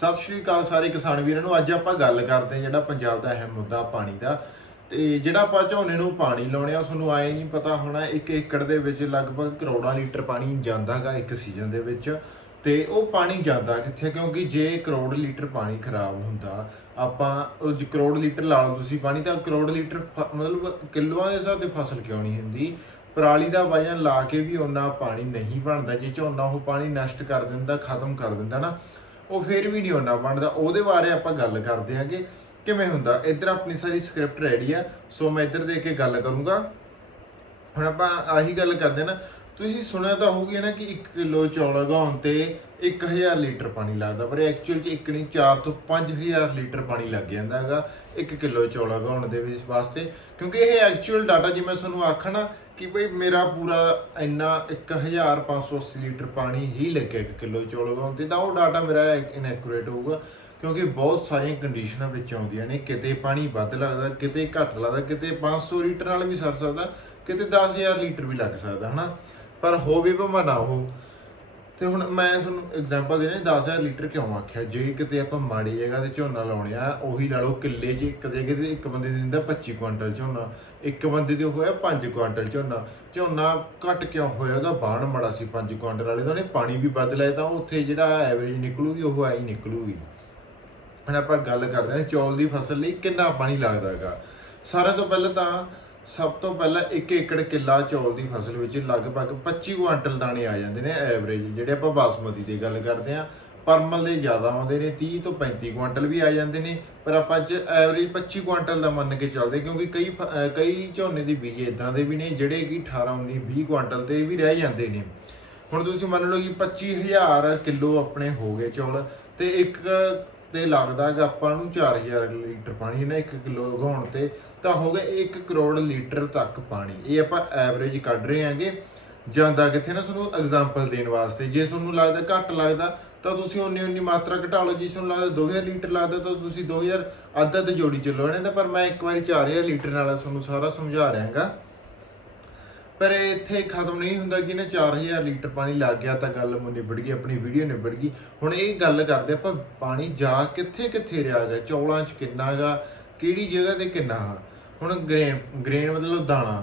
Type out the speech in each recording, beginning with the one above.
ਸਤਿ ਸ਼੍ਰੀ ਅਕਾਲ ਸਾਰੇ ਕਿਸਾਨ ਵੀਰਾਂ ਨੂੰ। ਅੱਜ ਆਪਾਂ ਗੱਲ ਕਰਦੇ ਹਾਂ ਜਿਹੜਾ ਪੰਜਾਬ ਦਾ ਅਹਿਮ ਮੁੱਦਾ ਪਾਣੀ ਦਾ। ਤੇ ਜਿਹੜਾ ਆਪਾਂ ਝੋਨੇ ਨੂੰ ਪਾਣੀ ਲਾਉਣੇ ਆ, ਤੁਹਾਨੂੰ ਆਏ ਨਹੀਂ ਪਤਾ ਹੋਣਾ, ਇੱਕ ਏਕੜ ਦੇ ਵਿੱਚ ਲਗਭਗ ਕਰੋੜਾਂ ਲੀਟਰ ਪਾਣੀ ਜਾਂਦਾਗਾ ਇੱਕ ਸੀਜ਼ਨ ਦੇ ਵਿੱਚ। ਤੇ ਉਹ ਪਾਣੀ ਜਾਂਦਾ ਕਿੱਥੇ? ਕਿਉਂਕਿ ਜੇ ਕਰੋੜ ਲੀਟਰ ਪਾਣੀ ਖਰਾਬ ਹੁੰਦਾ, ਆਪਾਂ ਉਹ ਜੇ ਕਰੋੜ ਲੀਟਰ ਲਾ ਲਓ ਤੁਸੀਂ ਪਾਣੀ, ਤਾਂ ਕਰੋੜ ਲੀਟਰ ਫ- ਮਤਲਬ ਕਿਲੋਆਂ ਦੇ ਹਿਸਾਬ ਤੇ ਫਸਲ ਕਿਉਂ ਨਹੀਂ ਹੁੰਦੀ? ਪਰਾਲੀ ਦਾ ਵਜਨ ਲਾ ਕੇ ਵੀ ਉਹਨਾਂ ਪਾਣੀ ਨਹੀਂ ਬਣਦਾ। ਜੇ ਝੋਨਾ ਉਹ ਪਾਣੀ ਨਸ਼ਟ ਕਰ ਦਿੰਦਾ, ਖਤਮ ਕਰ ਦਿੰਦਾ ਨਾ ਉਹ ਫਿਰ ਵੀ ਨਹੀਂ ਬਣਦਾ। ਉਹਦੇ ਬਾਰੇ ਆਪਾਂ ਗੱਲ ਕਰਦੇ ਹਾਂ ਕਿ ਕਿਵੇਂ ਹੁੰਦਾ? ਇੱਧਰ ਆਪਣੀ ਸਾਰੀ ਸਕ੍ਰਿਪਟ ਰੈਡੀ ਆ। ਸੋ ਮੈਂ ਇੱਧਰ ਦੇ ਕੇ ਗੱਲ ਕਰੂੰਗਾ। ਹੁਣ ਆਪਾਂ ਆਹੀ ਗੱਲ ਕਰਦੇ ਨਾ। ਤੁਸੀਂ ਸੁਣਿਆ ਤਾਂ ਹੋਊਗੀ ਨਾ ਕਿ 1 ਕਿਲੋ ਚੌਲ ਉਗਾਉਣ ਤੇ 1000 ਲੀਟਰ ਪਾਣੀ ਲੱਗਦਾ। ਪਰ ਐਕਚੁਅਲ ਚ ਇੱਕ ਨਹੀਂ 4 ਤੋਂ 5000 ਲੀਟਰ ਪਾਣੀ ਲੱਗ ਜਾਂਦਾ ਹੈਗਾ। 1 ਕਿਲੋ ਚੌਲ ਉਗਾਉਣ ਦੇ ਵਿੱਚ ਵਾਸਤੇ। ਕਿਉਂਕਿ ਇਹ ਐਕਚੁਅਲ ਡਾਟਾ ਜੇ ਮੈਂ ਤੁਹਾਨੂੰ ਆਖਾਂ ਨਾ ਕਿ ਬਈ ਮੇਰਾ ਪੂਰਾ ਇੰਨਾ 1580 ਲੀਟਰ ਪਾਣੀ ਹੀ ਲੱਗਿਆ 1 ਕਿਲੋ ਚੌਲ ਉਗਾਉਣ ਤਾਂ ਉਹ ਡਾਟਾ ਮੇਰਾ ਇਨਐਕੂਰੇਟ ਹੋਊਗਾ, ਕਿਉਂਕਿ ਬਹੁਤ ਸਾਰੀਆਂ ਕੰਡੀਸ਼ਨਾਂ ਵਿੱਚ ਆਉਂਦੀਆਂ ਨੇ, ਕਿਤੇ ਪਾਣੀ ਵੱਧ ਲੱਗਦਾ, ਕਿਤੇ ਘੱਟ ਲੱਗਦਾ, ਕਿਤੇ 500 ਲੀਟਰ ਨਾਲ ਵੀ ਸਰ ਸਕਦਾ, ਕਿਤੇ 10000 ਲੀਟਰ ਵੀ ਲੱਗ ਸਕਦਾ, ਹਨਾ? ਪਰ ਹੋ ਵੀ ਭਾਵੇਂ ਨਾ ਹੋ ਤੇ ਹੁਣ ਮੈਂ ਤੁਹਾਨੂੰ ਐਗਜ਼ਾਮਪਲ ਦੇਣਾ 10000 ਲੀਟਰ ਕਿਉਂ ਆਖਿਆ? ਜੇ ਕਿਤੇ ਆਪਾਂ ਮਾੜੀ ਜਗ੍ਹਾ ਤੇ ਝੋਨਾ ਲਾਉਣੇ ਆ, ਉਹੀ ਲਾ ਲਓ ਕਿੱਲੇ 'ਚ ਕਦੇ ਕਿਤੇ ਇੱਕ ਬੰਦੇ ਦੇ ਦਿੰਦਾ 25 ਕੁਇੰਟਲ ਝੋਨਾ, ਇੱਕ ਬੰਦੇ ਦੇ ਹੋਇਆ 5 ਕੁਇੰਟਲ ਝੋਨਾ। ਝੋਨਾ ਘੱਟ ਕਿਉਂ ਹੋਇਆ? ਉਹਦਾ ਬਾਣ ਮੜਾ ਸੀ 5 ਕੁਇੰਟਲ ਵਾਲੇ ਦਾ, ਉਹਨੇ ਪਾਣੀ ਵੀ ਵੱਧ ਲਾਇਆ ਤਾਂ ਉੱਥੇ ਜਿਹੜਾ ਐਵਰੇਜ ਨਿਕਲੂਗੀ, ਉਹ ਆਈ ਨਿਕਲੂਗੀ। ਹੁਣ ਆਪਾਂ ਗੱਲ ਕਰਦੇ ਹਾਂ ਚੌਲ ਦੀ ਫਸਲ ਲਈ ਕਿੰਨਾ ਪਾਣੀ ਲੱਗਦਾ ਹੈਗਾ। ਸਾਰਿਆਂ ਤੋਂ ਪਹਿਲਾਂ ਤਾਂ ਸਭ ਤੋਂ ਪਹਿਲਾਂ 1 ਏਕੜ ਕਿੱਲਾ ਚੌਲ ਦੀ ਫਸਲ ਵਿੱਚ ਲਗਭਗ 25 ਕੁਆਂਟਲ ਦਾਣੇ ਆ ਜਾਂਦੇ ਨੇ ਐਵਰੇਜ ਜਿਹੜੇ ਆਪਾਂ ਬਾਸਮਤੀ ਦੀ ਗੱਲ ਕਰਦੇ ਹਾਂ। ਪਰਮਲ ਦੇ ਜ਼ਿਆਦਾ ਆਉਂਦੇ ਨੇ 30 ਤੋਂ 35 ਕੁਆਂਟਲ ਵੀ ਆ ਜਾਂਦੇ ਨੇ। ਪਰ ਆਪਾਂ ਅੱਜ ਐਵਰੇਜ 25 ਕੁਆਂਟਲ ਦਾ ਮੰਨ ਕੇ ਚੱਲਦੇ ਕਿਉਂਕਿ ਕਈ ਕਈ ਝੋਨੇ ਦੇ ਬੀਜ ਇਦਾਂ ਦੇ ਵੀ ਨੇ ਜਿਹੜੇ ਕਿ 18 19 20 ਕੁਆਂਟਲ ਤੇ ਵੀ ਰਹਿ ਜਾਂਦੇ ਨੇ। ਹੁਣ ਤੁਸੀਂ ਮੰਨ ਲਓ ਕਿ 25000 ਕਿਲੋ ਆਪਣੇ ਹੋ ਗਏ ਚੌਲ ਤੇ ਇੱਕ ਤੇ ਲੱਗਦਾ ਕਿ ਆਪਾਂ ਨੂੰ 4000 ਲੀਟਰ ਪਾਣੀ ਨਾ 1 ਕਿਲੋ ਉਗਾਉਣ ਤੇ, ਤਾਂ ਹੋ ਗਿਆ 1 ਕਰੋੜ ਲੀਟਰ ਤੱਕ ਪਾਣੀ। ਇਹ ਆਪਾਂ ਐਵਰੇਜ ਕੱਢ ਰਹੇ ਹਾਂਗੇ। ਜਾਂਦਾ ਕਿੱਥੇ ਨਾ ਤੁਹਾਨੂੰ ਐਗਜ਼ਾਮਪਲ ਦੇਣ ਵਾਸਤੇ। ਜੇ ਤੁਹਾਨੂੰ ਲੱਗਦਾ ਘੱਟ ਲੱਗਦਾ, ਤਾਂ ਤੁਸੀਂ ਉਨੀ ਉਨੀ ਮਾਤਰਾ ਘਟਾ ਲਓ। ਜੇ ਤੁਹਾਨੂੰ ਲੱਗਦਾ 2000 ਲੀਟਰ ਲੱਗਦਾ, ਤਾਂ ਤੁਸੀਂ 2000 ਅੱਧ ਅੱਧ ਜੋੜੀ ਚੱਲੋ ਇਹਨਾਂ ਦਾ ਪਰ ਮੈਂ ਇੱਕ ਵਾਰੀ 4000 ਲੀਟਰ ਨਾਲ ਤੁਹਾਨੂੰ ਸਾਰਾ ਸਮਝਾ ਰਿਹਾ ਹਾਂਗਾ। ਪਰ ਇਹ ਇੱਥੇ ਖਤਮ ਨਹੀਂ ਹੁੰਦਾ ਕਿ ਨਾ 4000 ਲੀਟਰ ਪਾਣੀ ਲੱਗ ਗਿਆ ਤਾਂ ਗੱਲ ਮੁ ਨਿਬੜ ਗਈ, ਆਪਣੀ ਵੀਡੀਓ ਨਿਬੜ ਗਈ। ਹੁਣ ਇਹ ਗੱਲ ਕਰਦੇ ਆਪਾਂ, ਪਾਣੀ ਜਾ ਕਿੱਥੇ ਕਿੱਥੇ ਰਿਹਾ ਗਾ, ਚੌਲਾਂ 'ਚ ਕਿੰਨਾ ਗਾ, ਕਿਹੜੀ ਜਗ੍ਹਾ ਤੇ ਕਿੰਨਾ ਗਾ? ਹੁਣ ਗ੍ਰੇਨ ਗ੍ਰੇਨ ਮਤਲਬ ਦਾਣਾ,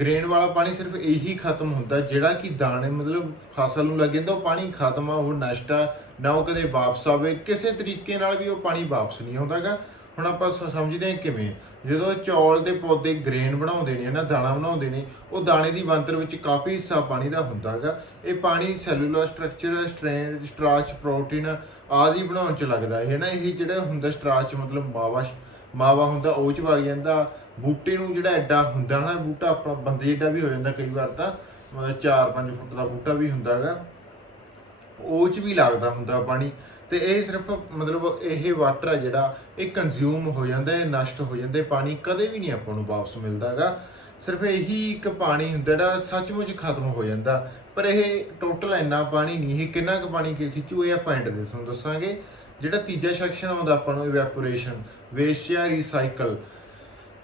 ਗ੍ਰੇਨ ਵਾਲਾ ਪਾਣੀ ਸਿਰਫ ਇਹੀ ਖਤਮ ਹੁੰਦਾ ਜਿਹੜਾ ਕਿ ਦਾਣੇ ਮਤਲਬ ਫਸਲ ਨੂੰ ਲੱਗੇ, ਤਾਂ ਉਹ ਪਾਣੀ ਖਤਮ ਆ, ਉਹ ਨਸ਼ਟ ਆ, ਨਾ ਉਹ ਕਦੇ ਵਾਪਸ ਆਵੇ। ਕਿਸੇ ਤਰੀਕੇ ਨਾਲ ਵੀ ਉਹ ਪਾਣੀ ਵਾਪਸ ਨਹੀਂ ਆਉਂਦਾਗਾ ਹੁਣ ਆਪਾਂ ਸਮਝਦੇ ਹਾਂ ਕਿਵੇਂ ਜਦੋਂ ਚੌਲ ਦੇ ਪੌਦੇ ਗ੍ਰੇਨ ਬਣਾਉਂਦੇ ਨੇ ਨਾ ਦਾਣਾ ਬਣਾਉਂਦੇ ਨੇ, ਉਹ ਦਾਣੇ ਦੀ ਬਣਤਰ ਵਿੱਚ ਕਾਫੀ ਹਿੱਸਾ ਪਾਣੀ ਦਾ ਹੁੰਦਾ ਹੈਗਾ ਇਹ ਪਾਣੀ cellular structure strain starch protein ਆਦਿ ਬਣਾਉਣ ਚ ਲੱਗਦਾ ਹੈ ਨਾ ਇਹ ਜਿਹੜਾ ਹੁੰਦਾ ਸਟਾਰਚ, ਮਤਲਬ ਮਾਵਾ ਮਾਵਾ ਹੁੰਦਾ, ਉਹ ਚ ਵਗ ਜਾਂਦਾ। ਬੂਟੇ ਨੂੰ ਜਿਹੜਾ ਐਡਾ ਹੁੰਦਾ ਨਾ ਬੂਟਾ ਆਪਣਾ ਬੰਦੇ ਜਿਹੜਾ ਵੀ ਹੋ ਜਾਂਦਾ ਕਈ ਵਾਰ ਤਾਂ, ਮਤਲਬ 4-5 ਫੁੱਟ ਦਾ ਬੂਟਾ ਵੀ ਹੁੰਦਾ ਹੈਗਾ ਉਹ ਚ ਵੀ ਲੱਗਦਾ ਹੁੰਦਾ ਪਾਣੀ। ਤੇ ਇਹ ਸਿਰਫ ਮਤਲਬ ਇਹ ਵਾਟਰ ਆ ਜਿਹੜਾ ਇਹ ਕੰਜ਼ਿਊਮ ਹੋ ਜਾਂਦਾ ਹੈ ਨਸ਼ਟ ਹੋ ਜਾਂਦਾ ਹੈ ਪਾਣੀ ਕਦੇ ਵੀ ਨਹੀਂ ਆਪਾਂ ਨੂੰ ਵਾਪਸ ਮਿਲਦਾਗਾ ਸਿਰਫ ਇਹੀ ਇੱਕ ਪਾਣੀ ਹੁੰਦਾ ਜਿਹੜਾ ਸੱਚਮੁੱਚ ਖਤਮ ਹੋ ਜਾਂਦਾ। ਪਰ ਇਹ ਟੋਟਲ ਇੰਨਾ ਪਾਣੀ ਨਹੀਂ, ਇਹ ਕਿੰਨਾ ਕੁ ਪਾਣੀ ਖਿੱਚੂ, ਇਹ ਆਪਾਂ ਐਂਡ ਦੇ ਤੁਹਾਨੂੰ ਦੱਸਾਂਗੇ। ਜਿਹੜਾ ਤੀਜਾ ਸੈਕਸ਼ਨ ਆਉਂਦਾ ਆਪਾਂ ਨੂੰ ਇਵੈਪੋਰੇਸ਼ਨ ਵੇਸਟ ਜਾਂ ਰੀਸਾਈਕਲ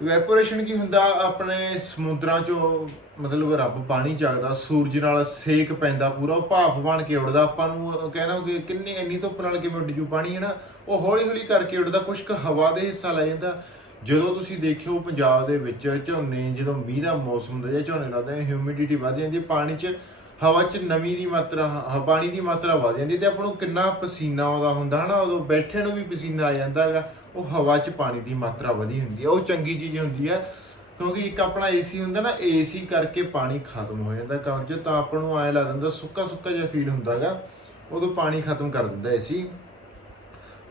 ਇਵੈਪੋਰੇਸ਼ਨ ਕੀ ਹੁੰਦਾ? ਆਪਣੇ ਸਮੁੰਦਰਾਂ ਚੋਂ ਮਤਲਬ ਰੱਬ ਪਾਣੀ ਚੱਕਦਾ ਸੂਰਜ ਨਾਲ ਸੇਕ ਪੈਂਦਾ ਪੂਰਾ, ਉਹ ਭਾਫ ਬਣ ਕੇ ਉੱਡਦਾ। ਆਪਾਂ ਨੂੰ ਕਹਿਣਾ ਕਿ ਕਿੰਨੀ, ਇੰਨੀ ਧੁੱਪ ਨਾਲ ਕਿਵੇਂ ਉੱਡ ਜੂ ਪਾਣੀ ਹੈ ਨਾ ਉਹ ਹੌਲੀ ਹੌਲੀ ਕਰਕੇ ਉੱਡਦਾ, ਕੁਛ ਕੁ ਹਵਾ ਦੇ ਹਿੱਸਾ ਲੈ ਜਾਂਦਾ। ਜਦੋਂ ਤੁਸੀਂ ਦੇਖਿਓ ਪੰਜਾਬ ਦੇ ਵਿੱਚ ਝੋਨੇ, ਜਦੋਂ ਮੀਂਹ ਦਾ ਮੌਸਮ ਹੁੰਦਾ ਜਾਂ ਝੋਨੇ ਲੱਗਦੇ ਹਿਊਮਿਡਿਟੀ ਵਧ ਜਾਂਦੀ ਪਾਣੀ 'ਚ ਹਵਾ 'ਚ ਨਮੀ ਦੀ ਮਾਤਰਾ ਪਾਣੀ ਦੀ ਮਾਤਰਾ ਵਧ ਜਾਂਦੀ ਹੈ ਤੇ ਆਪਾਂ ਨੂੰ ਕਿੰਨਾ ਪਸੀਨਾ ਆਉਂਦਾ ਹੁੰਦਾ, ਹਨਾ? ਉਦੋਂ ਬੈਠੇ ਨੂੰ ਵੀ ਪਸੀਨਾ ਆ ਜਾਂਦਾ ਹੈਗਾ। ਉਹ ਹਵਾ 'ਚ ਪਾਣੀ ਦੀ ਮਾਤਰਾ ਵਧੀ ਹੁੰਦੀ ਹੈ, ਉਹ ਚੰਗੀ ਚੀਜ਼ ਹੁੰਦੀ ਹੈ, ਕਿਉਂਕਿ ਇੱਕ ਆਪਣਾ ਏਸੀ ਹੁੰਦਾ ਨਾ ਏਸੀ ਕਰਕੇ ਪਾਣੀ ਖਤਮ ਹੋ ਜਾਂਦਾ ਕਮਰੇ 'ਚ, ਤਾਂ ਆਪਾਂ ਨੂੰ ਐਂ ਲੱਗਦਾ ਹੁੰਦਾ ਸੁੱਕਾ ਸੁੱਕਾ ਜਿਹਾ ਫੀਲ ਹੁੰਦਾਗਾ ਉਦੋਂ ਪਾਣੀ ਖਤਮ ਕਰ ਦਿੰਦਾ ਏਸੀ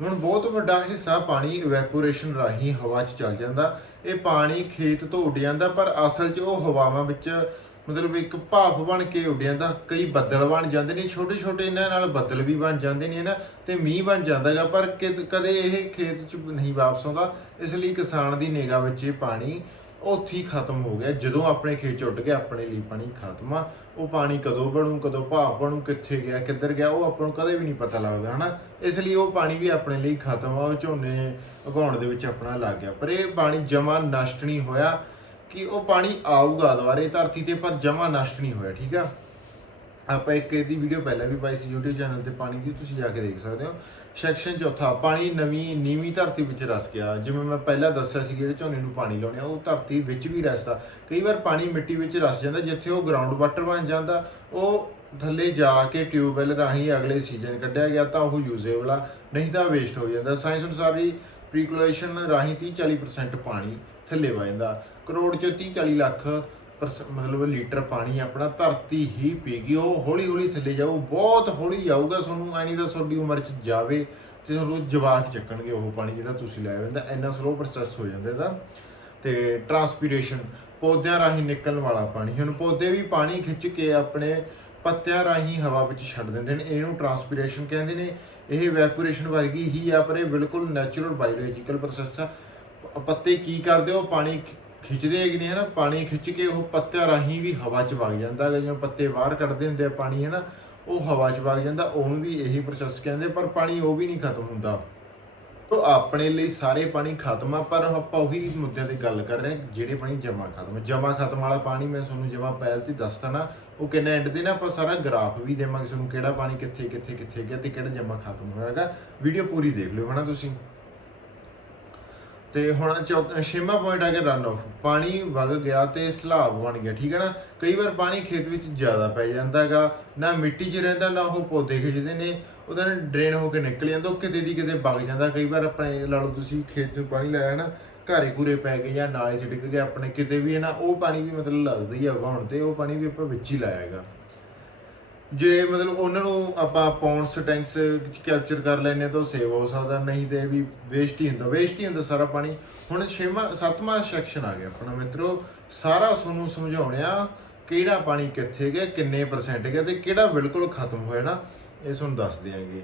ਹੁਣ ਬਹੁਤ ਵੱਡਾ ਹਿੱਸਾ ਪਾਣੀ ਇਵੈਪੋਰੇਸ਼ਨ ਰਾਹੀਂ ਹਵਾ 'ਚ ਚੱਲ ਜਾਂਦਾ, ਇਹ ਪਾਣੀ ਖੇਤ ਤੋਂ ਉੱਡ ਜਾਂਦਾ, ਪਰ ਅਸਲ 'ਚ ਉਹ ਹਵਾਵਾਂ ਵਿੱਚ ਮਤਲਬ ਇੱਕ ਭਾਫ ਬਣ ਕੇ ਉੱਡ ਜਾਂਦਾ ਕਈ ਬੱਦਲ ਬਣ ਜਾਂਦੇ ਨੇ ਛੋਟੇ ਛੋਟੇ ਇਹਨਾਂ ਨਾਲ ਬੱਦਲ ਵੀ ਬਣ ਜਾਂਦੇ ਨੇ ਨਾ ਤੇ ਮੀਂਹ ਬਣ ਜਾਂਦਾਗਾ ਪਰ ਕਿਦ- ਕਦੇ ਇਹ ਖੇਤ 'ਚ ਨਹੀਂ ਵਾਪਸ ਆਉਂਦਾ, ਇਸ ਲਈ ਕਿਸਾਨ ਦੀ ਨਿਗਾਹ ਵਿੱਚ ਇਹ ਪਾਣੀ ਉੱਥੇ ਹੀ ਖਤਮ ਹੋ ਗਿਆ, ਜਦੋਂ ਆਪਣੇ ਖੇਤ 'ਚ ਉੱਡ ਗਿਆ, ਆਪਣੇ ਲਈ ਪਾਣੀ ਖਤਮ ਆ। ਉਹ ਪਾਣੀ ਕਦੋਂ ਬਣੂ, ਕਦੋਂ ਭਾਪ ਬਣੂ, ਕਿੱਥੇ ਗਿਆ, ਕਿੱਧਰ ਗਿਆ, ਉਹ ਆਪਾਂ ਨੂੰ ਕਦੇ ਵੀ ਨਹੀਂ ਪਤਾ ਲੱਗਦਾ, ਹਨਾ। ਇਸ ਲਈ ਉਹ ਪਾਣੀ ਵੀ ਆਪਣੇ ਲਈ ਖਤਮ ਆ, ਉਹ ਝੋਨੇ ਉਗਾਉਣ ਦੇ ਵਿੱਚ ਆਪਣਾ ਲੱਗ ਗਿਆ, ਪਰ ਇਹ ਪਾਣੀ ਜਮਾ ਨਸ਼ਟ ਨਹੀਂ ਹੋਇਆ। ਕਿ ਉਹ ਪਾਣੀ ਆਊਗਾ ਦੁਬਾਰੇ, ਧਰਤੀ ਤੇ, ਪਰ ਜਮਾ ਨਸ਼ਟ ਨਹੀਂ ਹੋਇਆ, ਠੀਕ ਆ? ਆਪਾਂ ਇੱਕ ਇਹਦੀ ਵੀਡੀਓ ਪਹਿਲਾਂ ਵੀ ਪਾਈ ਸੀ, YouTube ਚੈਨਲ ਤੇ ਪਾਣੀ ਦੀ, ਤੁਸੀਂ ਜਾ ਕੇ ਦੇਖ ਸਕਦੇ ਹੋ। ਸੈਕਸ਼ਨ ਚੌਥਾ, ਪਾਣੀ ਨਵੀਂ, ਨੀਵੀਂ ਧਰਤੀ ਵਿੱਚ ਰਸ ਗਿਆ। ਜਿਵੇਂ ਮੈਂ ਪਹਿਲਾਂ ਦੱਸਿਆ ਸੀ ਜਿਹੜੇ ਝੋਨੇ ਨੂੰ ਪਾਣੀ ਲਾਉਣੇ ਆ, ਉਹ ਧਰਤੀ ਵਿੱਚ ਵੀ ਰਸਦਾ ਕਈ ਵਾਰ ਪਾਣੀ ਮਿੱਟੀ ਵਿੱਚ ਰਸ ਜਾਂਦਾ, ਜਿੱਥੇ ਉਹ ਗਰਾਊਂਡ ਵਾਟਰ ਬਣ ਜਾਂਦਾ, ਉਹ ਥੱਲੇ ਜਾ ਕੇ ਟਿਊਬਵੈਲ ਰਾਹੀਂ ਅਗਲੇ ਸੀਜ਼ਨ ਕੱਢਿਆ ਗਿਆ ਤਾਂ ਉਹ ਯੂਜ਼ੇਬਲ ਆ, ਨਹੀਂ ਤਾਂ ਵੇਸਟ ਹੋ ਜਾਂਦਾ। ਸਾਇੰਸ ਅਨੁਸਾਰ ਵੀ ਪ੍ਰੀਕੁਲੇਸ਼ਨ ਰਾਹੀਂ 30 40% ਪਾਣੀ ਥੱਲੇ ਵਗ ਕਰੋੜ ਚ 30 40 ਲੱਖ ਪਰਸ- ਮਤਲਬ ਲੀਟਰ ਪਾਣੀ ਆਪਣਾ ਧਰਤੀ ਹੀ ਪੀਗੀ ਉਹ ਹੌਲੀ ਹੌਲੀ ਥੱਲੇ ਜਾਊ, ਬਹੁਤ ਹੌਲੀ ਜਾਊਗਾ ਤੁਹਾਨੂੰ ਐਨੀ ਨਹੀਂ ਤਾਂ ਤੁਹਾਡੀ ਉਮਰ ਚ ਜਾਵੇ ਤੇ ਤੁਹਾਨੂੰ ਜਵਾਕ ਚੱਕਣਗੇ ਉਹ ਪਾਣੀ ਜਿਹੜਾ ਤੁਸੀਂ ਲੈ ਜਾਂਦਾ ਇੰਨਾ ਸਲੋ ਪ੍ਰੋਸੈਸ ਹੋ ਜਾਂਦਾ ਇਹਦਾ। ਤੇ ਟਰਾਂਸਪੀਰੇਸ਼ਨ ਪੌਦਿਆਂ ਰਾਹੀਂ ਨਿਕਲਣ ਵਾਲਾ ਪਾਣੀ। ਹੁਣ ਪੌਦੇ ਵੀ ਪਾਣੀ ਖਿੱਚ ਕੇ ਆਪਣੇ ਪੱਤਿਆਂ ਰਾਹੀਂ ਹਵਾ ਵਿੱਚ ਛੱਡ ਦਿੰਦੇ ਨੇ। ਇਹਨੂੰ ਟਰਾਂਸਪੀਰੇਸ਼ਨ ਕਹਿੰਦੇ ਨੇ। ਇਹ ਇਵੈਪੋਰੇਸ਼ਨ ਵਰਗੀ ਹੀ ਆ, ਪਰ ਇਹ ਬਿਲਕੁਲ ਨੈਚੁਰਲ ਬਾਇਓਲੋਜੀਕਲ ਪ੍ਰੋਸੈਸ ਆ। ਪੱਤੇ ਕੀ ਕਰਦੇ ਉਹ ਪਾਣੀ ਖਿੱਚਦੇ ਹੈਗੇ ਨੇ, ਹਨਾ? ਪਾਣੀ ਖਿੱਚ ਕੇ ਉਹ ਪੱਤਿਆਂ ਰਾਹੀਂ ਵੀ ਹਵਾ 'ਚ ਵਗ ਜਾਂਦਾ ਹੈਗਾ, ਜਿਵੇਂ ਪੱਤੇ ਬਾਹਰ ਕੱਢਦੇ ਹੁੰਦੇ ਆ ਪਾਣੀ, ਹਨਾ? ਉਹ ਹਵਾ 'ਚ ਵਗ ਜਾਂਦਾ, ਉਹਨੂੰ ਵੀ ਇਹੀ ਪ੍ਰੋਸੈਸ ਕਹਿੰਦੇ ਪਰ ਪਾਣੀ ਉਹ ਵੀ ਨਹੀਂ ਖਤਮ ਹੁੰਦਾ। ਤੋ ਆਪਣੇ ਲਈ ਸਾਰੇ ਪਾਣੀ ਖਤਮ ਆ, ਪਰ ਆਪਾਂ ਉਹੀ ਮੁੱਦਿਆਂ ਤੇ ਗੱਲ ਕਰ ਰਹੇ ਹਾਂ ਜਿਹੜੇ ਪਾਣੀ ਜਮਾ ਖਤਮ ਜਮਾ ਖਤਮ ਵਾਲਾ ਪਾਣੀ ਮੈਂ ਤੁਹਾਨੂੰ ਜਮਾ ਪਹਿਲ ਤੇ ਦੱਸਤਾ ਨਾ, ਉਹ ਕਿੰਨਾ ਐਂਡ ਤੇ ਨਾ ਆਪਾਂ ਸਾਰਾ ਗ੍ਰਾਫ ਵੀ ਦੇਵਾਂਗੇ ਤੁਹਾਨੂੰ, ਕਿਹੜਾ ਪਾਣੀ ਕਿੱਥੇ ਕਿੱਥੇ ਕਿੱਥੇ ਗਿਆ ਤੇ ਕਿਹੜਾ ਜਮਾ ਖਤਮ ਹੋਇਆਗਾ ਵੀਡੀਓ ਪੂਰੀ ਦੇਖ ਲਿਓ, ਹਨਾ ਤੁਸੀਂ? ਤੇ ਹੁਣ ਚੌਥਾ ਛੇਵਾਂ ਪੁਆਇੰਟ ਆ ਗਿਆ ਰਨ ਆਫ ਪਾਣੀ ਵਗ ਗਿਆ ਤੇ ਸਲਾਬ ਬਣ ਗਿਆ, ਠੀਕ ਹੈ ਨਾ? ਕਈ ਵਾਰ ਪਾਣੀ ਖੇਤ ਵਿੱਚ ਜ਼ਿਆਦਾ ਪੈ ਜਾਂਦਾ ਹੈਗਾ ਨਾ ਮਿੱਟੀ 'ਚ ਰਹਿੰਦਾ, ਨਾ ਉਹ ਪੌਦੇ ਖਿੱਚਦੇ ਨੇ, ਉਹਦਾ ਡਰੇਨ ਹੋ ਕੇ ਨਿਕਲ ਜਾਂਦਾ, ਉਹ ਕਿਤੇ ਦੀ ਕਿਤੇ ਵਗ ਜਾਂਦਾ। ਕਈ ਵਾਰ ਆਪਣੇ ਲਾ ਲਓ, ਤੁਸੀਂ ਖੇਤ 'ਚ ਪਾਣੀ ਲਾਇਆ ਨਾ, ਘਾਰੇ ਘੂਰੇ ਪੈ ਗਏ ਜਾਂ ਨਾਲੇ 'ਚ ਡਿੱਗ ਗਿਆ ਆਪਣੇ ਕਿਤੇ ਵੀ, ਹੈ ਨਾ? ਉਹ ਪਾਣੀ ਵੀ ਮਤਲਬ ਲੱਗਦਾ ਹੀ ਆ ਉਗਾਉਣ ਤੇ, ਉਹ ਪਾਣੀ ਵੀ ਆਪਾਂ ਵਿੱਚ ਹੀ ਲਾਇਆ ਹੈਗਾ ਜੇ ਮਤਲਬ ਉਹਨਾਂ ਨੂੰ ਆਪਾਂ ਪੌਂਡਸ, ਟੈਂਕਸ ਕੈਪਚਰ ਕਰ ਲੈਨੇ ਤਾਂ ਸੇਵ ਹੋ ਸਕਦਾ, ਨਹੀਂ ਤੇ ਵੀ ਵੇਸਟ ਹੀ ਹੁੰਦਾ ਵੇਸਟ ਹੀ ਹੁੰਦਾ ਸਾਰਾ ਪਾਣੀ। ਹੁਣ ਛੇਵਾਂ, ਸੱਤਵਾਂ ਸੈਕਸ਼ਨ ਆ ਗਿਆ ਆਪਣਾ ਮਿੱਤਰੋ, ਸਾਰਾ ਤੁਹਾਨੂੰ ਸਮਝਾਉਣਿਆ ਕਿਹੜਾ ਪਾਣੀ ਕਿੱਥੇ ਗਿਆ, ਕਿੰਨੇ ਪਰਸੈਂਟ ਗਿਆ ਤੇ ਕਿਹੜਾ ਬਿਲਕੁਲ ਖਤਮ ਹੋਇਆ ਨਾ, ਇਹ ਤੁਹਾਨੂੰ ਦੱਸ ਦਿਆਂਗੇ।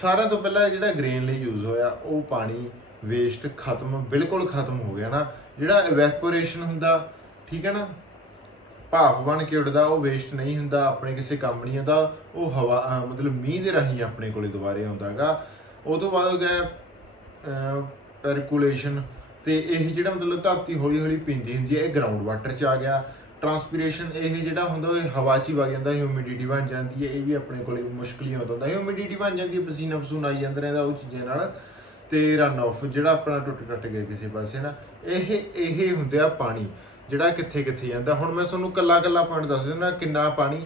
ਸਾਰਿਆਂ ਤੋਂ ਪਹਿਲਾਂ ਜਿਹੜਾ ਗ੍ਰੇਨ ਲਈ ਯੂਜ਼ ਹੋਇਆ, ਉਹ ਪਾਣੀ ਵੇਸਟ ਖਤਮ, ਬਿਲਕੁਲ ਖਤਮ ਹੋ ਗਿਆ ਨਾ। ਜਿਹੜਾ ਇਵੈਪੋਰੇਸ਼ਨ ਹੁੰਦਾ, ਠੀਕ ਹੈ ਨਾ? ਭਾਫ ਬਣ ਕੇ ਉੱਡਦਾ, ਉਹ ਵੇਸਟ ਨਹੀਂ ਹੁੰਦਾ, ਆਪਣੇ ਕਿਸੇ ਕੰਮ ਨਹੀਂ ਆਉਂਦਾ ਉਹ ਹਵਾ ਮਤਲਬ ਮੀਂਹ ਦੇ ਰਾਹੀਂ ਆਪਣੇ ਕੋਲੇ ਦੁਬਾਰੇ ਆਉਂਦਾ ਹੈਗਾ ਉਹ ਤੋਂ ਬਾਅਦ ਹੋ ਗਿਆ ਪੈਰਕੂਲੇਸ਼ਨ ਤੇ ਇਹ ਜਿਹੜਾ ਮਤਲਬ ਧਰਤੀ ਹੌਲੀ ਹੌਲੀ ਪੀਂਦੀ ਹੁੰਦੀ ਹੈ, ਇਹ ਗਰਾਊਂਡ ਵਾਟਰ ਚ ਆ ਗਿਆ। ਟਰਾਂਸਪੀਰੇਸ਼ਨ ਇਹ ਜਿਹੜਾ ਹੁੰਦਾ, ਉਹ ਹਵਾ 'ਚ ਹੀ ਵਗ ਜਾਂਦਾ ਹਿਊਮਿਡਿਟੀ ਬਣ ਜਾਂਦੀ ਹੈ, ਇਹ ਵੀ ਆਪਣੇ ਕੋਲੇ ਮੁਸ਼ਕਲ ਹੀ ਆਉਂਦਾ ਹੁੰਦਾ। ਹਿਊਮਿਡਿਟੀ ਬਣ ਜਾਂਦੀ ਹੈ, ਪਸੀਨਾ ਪਸੂਨਾ ਆਈ ਜਾਂਦਾ ਰਹਿੰਦਾ ਉਹ ਚੀਜ਼ਾਂ ਨਾਲ ਤੇ ਰਨ ਆਫ ਜਿਹੜਾ ਆਪਣਾ ਟੁੱਟ ਟੱਟ ਗਿਆ ਕਿਸੇ ਪਾਸੇ ਨਾ, ਇਹ ਇਹ ਹੁੰਦੇ ਆ ਪਾਣੀ। ਜਿਹੜਾ ਕਿੱਥੇ ਕਿੱਥੇ ਜਾਂਦਾ। ਹੁਣ ਮੈਂ ਤੁਹਾਨੂੰ ਕੱਲਾ ਕੱਲਾ ਪੁਆਇੰਟ ਦੱਸ ਦਿੰਦਾ ਕਿੰਨਾ ਪਾਣੀ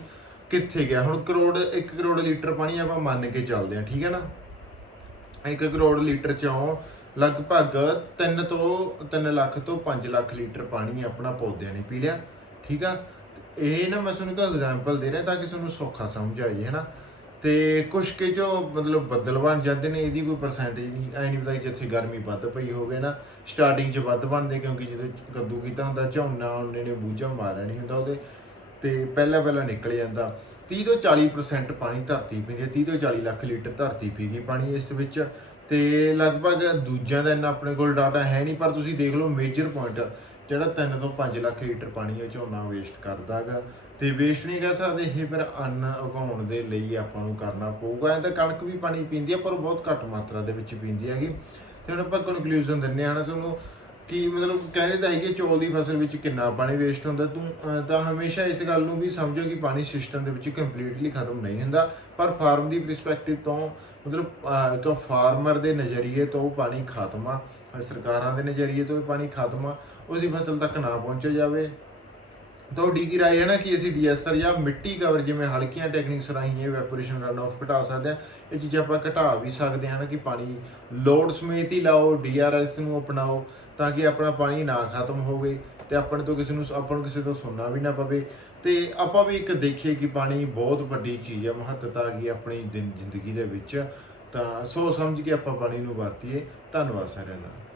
ਕਿੱਥੇ ਗਿਆ। ਹੁਣ ਕਰੋੜ 1 ਕਰੋੜ ਲੀਟਰ ਪਾਣੀ ਆਪਾਂ ਮੰਨ ਕੇ ਚੱਲਦੇ ਹਾਂ, ਠੀਕ ਹੈ ਨਾ? 1 ਕਰੋੜ ਲੀਟਰ ਚੋਂ ਲਗਭਗ 3 ਤੋਂ 3 ਲੱਖ ਤੋਂ 5 ਲੱਖ ਲੀਟਰ ਪਾਣੀ ਆਪਣਾ ਪੌਦਿਆਂ ਨੇ ਪੀ ਲਿਆ, ਠੀਕ ਆ? ਇਹ ਨਾ ਮੈਂ ਤੁਹਾਨੂੰ ਇੱਕ ਐਗਜ਼ਾਮਪਲ ਦੇ ਰਿਹਾ ਤਾਂ ਕਿ ਤੁਹਾਨੂੰ ਸੌਖਾ ਸਮਝ ਆ ਜਾਏ ਹੈ ਨਾ? ਤੇ ਕੁਛ ਕਿ ਜੋ ਮਤਲਬ ਬੱਦਲ ਬਣ ਜਾਂਦੇ ਨੇ, ਇਹਦੀ ਕੋਈ ਪਰਸੈਂਟੇਜ ਨਹੀਂ, ਐ ਨਹੀਂ ਪਤਾ ਜਿੱਥੇ ਗਰਮੀ ਵੱਧ ਪਈ ਹੋਵੇ ਨਾ ਸਟਾਰਟਿੰਗ 'ਚ ਵੱਧ ਬਣਦੇ ਕਿਉਂਕਿ ਜਦੋਂ ਕੱਦੂ ਕੀਤਾ ਹੁੰਦਾ, ਝੋਨਾ ਉਹਨੇ ਨੇ ਬੂਝਾ ਮਾਰਿਆ ਨਹੀਂ ਹੁੰਦਾ ਉਹਦੇ, ਤੇ ਪਹਿਲਾਂ ਪਹਿਲਾਂ ਨਿਕਲ ਜਾਂਦਾ। 30 ਤੋਂ 40% ਪਾਣੀ ਧਰਤੀ ਪੀਂਦੀ ਹੈ 30 ਤੋਂ 40 ਲੱਖ ਲੀਟਰ ਧਰਤੀ ਪੀ ਗਈ ਪਾਣੀ ਇਸ ਵਿੱਚ। ਤੇ ਲਗਭਗ ਦੂਜਿਆਂ ਦਾ ਇੰਨਾ ਆਪਣੇ ਕੋਲ ਡਾਟਾ ਹੈ ਨਹੀਂ, ਪਰ ਤੁਸੀਂ ਦੇਖ ਲਓ ਮੇਜਰ ਪੁਆਇੰਟ ਜਿਹੜਾ 3 ਤੋਂ 5 ਲੱਖ ਲੀਟਰ ਪਾਣੀ ਇਹ ਝੋਨਾ ਵੇਸਟ ਕਰਦਾਗਾ। ਤੇ ਵੇਸਟ ਨਹੀਂ ਕਹਿ ਸਕਦੇ ਇਹ ਫਿਰ ਅੰਨ ਉਗਾਉਣ ਦੇ ਲਈ ਆਪਾਂ ਨੂੰ ਕਰਨਾ ਪਊਗਾ। ਐਂ ਤਾਂ ਕਣਕ ਵੀ ਪਾਣੀ ਪੀਂਦੀ ਆ, ਪਰ ਉਹ ਬਹੁਤ ਘੱਟ ਮਾਤਰਾ ਦੇ ਵਿੱਚ ਪੀਂਦੀ ਹੈਗੀ। ਤੇ ਹੁਣ ਆਪਾਂ ਕਨਕਲੂਜਨ ਦਿੰਨੇ ਹਾਂ ਨਾ ਤੁਹਾਨੂੰ ਕਿ ਮਤਲਬ ਕਹਿੰਦੇ ਤਾਂ ਹੈਗੇ ਚੌਲ ਦੀ ਫਸਲ ਵਿੱਚ ਕਿੰਨਾ ਪਾਣੀ ਵੇਸਟ ਹੁੰਦਾ। ਤੂੰ ਤਾਂ ਹਮੇਸ਼ਾ ਇਸ ਗੱਲ ਨੂੰ ਵੀ ਸਮਝੋ ਕਿ ਪਾਣੀ ਸਿਸਟਮ ਦੇ ਵਿੱਚ ਕੰਪਲੀਟਲੀ ਖਤਮ ਨਹੀਂ ਹੁੰਦਾ। ਪਰ ਫਾਰਮ ਦੀ ਪਰਸਪੈਕਟਿਵ ਤੋਂ ਮਤਲਬ ਇੱਕ ਫਾਰਮਰ ਦੇ ਨਜ਼ਰੀਏ ਤੋਂ ਉਹ ਪਾਣੀ ਖਤਮ ਆ। ਸਰਕਾਰਾਂ ਦੇ ਨਜ਼ਰੀਏ ਤੋਂ ਵੀ ਪਾਣੀ ਖਤਮ ਆ। ਉਹਦੀ ਫਸਲ ਤੱਕ ਨਾ ਪਹੁੰਚਿਆ ਜਾਵੇ। ਤੁਹਾਡੀ ਕੀ ਰਾਏ ਹੈ ਨਾ ਕਿ ਅਸੀਂ ਡੀਐਸਆਰ ਜਾਂ ਮਿੱਟੀ ਕਵਰ ਜਿਵੇਂ ਹਲਕੀਆਂ ਟੈਕਨੀਕਸ ਰਾਹੀਂ ਇਹ ਵੈਪੋਰੇਸ਼ਨ ਰਨ ਆਫ ਘਟਾ ਸਕਦੇ ਹਾਂ। ਇਹ ਚੀਜ਼ਾਂ ਆਪਾਂ ਘਟਾ ਵੀ ਸਕਦੇ ਹਾਂ ਨਾ ਕਿ ਪਾਣੀ ਲੋਡ ਸਮੇਤ ਹੀ ਲਾਓ ਡੀਆਰਐਸ ਨੂੰ ਅਪਣਾਓ ਤਾਂ ਕਿ ਆਪਣਾ ਪਾਣੀ ਨਾ ਖਤਮ ਹੋਵੇ ਤੇ ਆਪਣੇ ਤੋਂ ਕਿਸੇ ਨੂੰ, ਆਪਾਂ ਨੂੰ ਕਿਸੇ ਤੋਂ ਸੁਣਨਾ ਵੀ ਨਾ ਪਵੇ। ਤੇ ਆਪਾਂ ਵੀ ਇੱਕ ਦੇਖੀਏ ਕਿ ਪਾਣੀ ਬਹੁਤ ਵੱਡੀ ਚੀਜ਼ ਹੈ, ਮਹੱਤਤਾ ਹੈਗੀ ਆਪਣੀ ਦਿਨ- ਜ਼ਿੰਦਗੀ ਦੇ ਵਿੱਚ। ਤਾਂ ਸੋ ਸਮਝ ਕੇ ਆਪਾਂ ਪਾਣੀ ਨੂੰ ਵਰਤੀਏ। ਧੰਨਵਾਦ ਸਾਰਿਆਂ ਦਾ।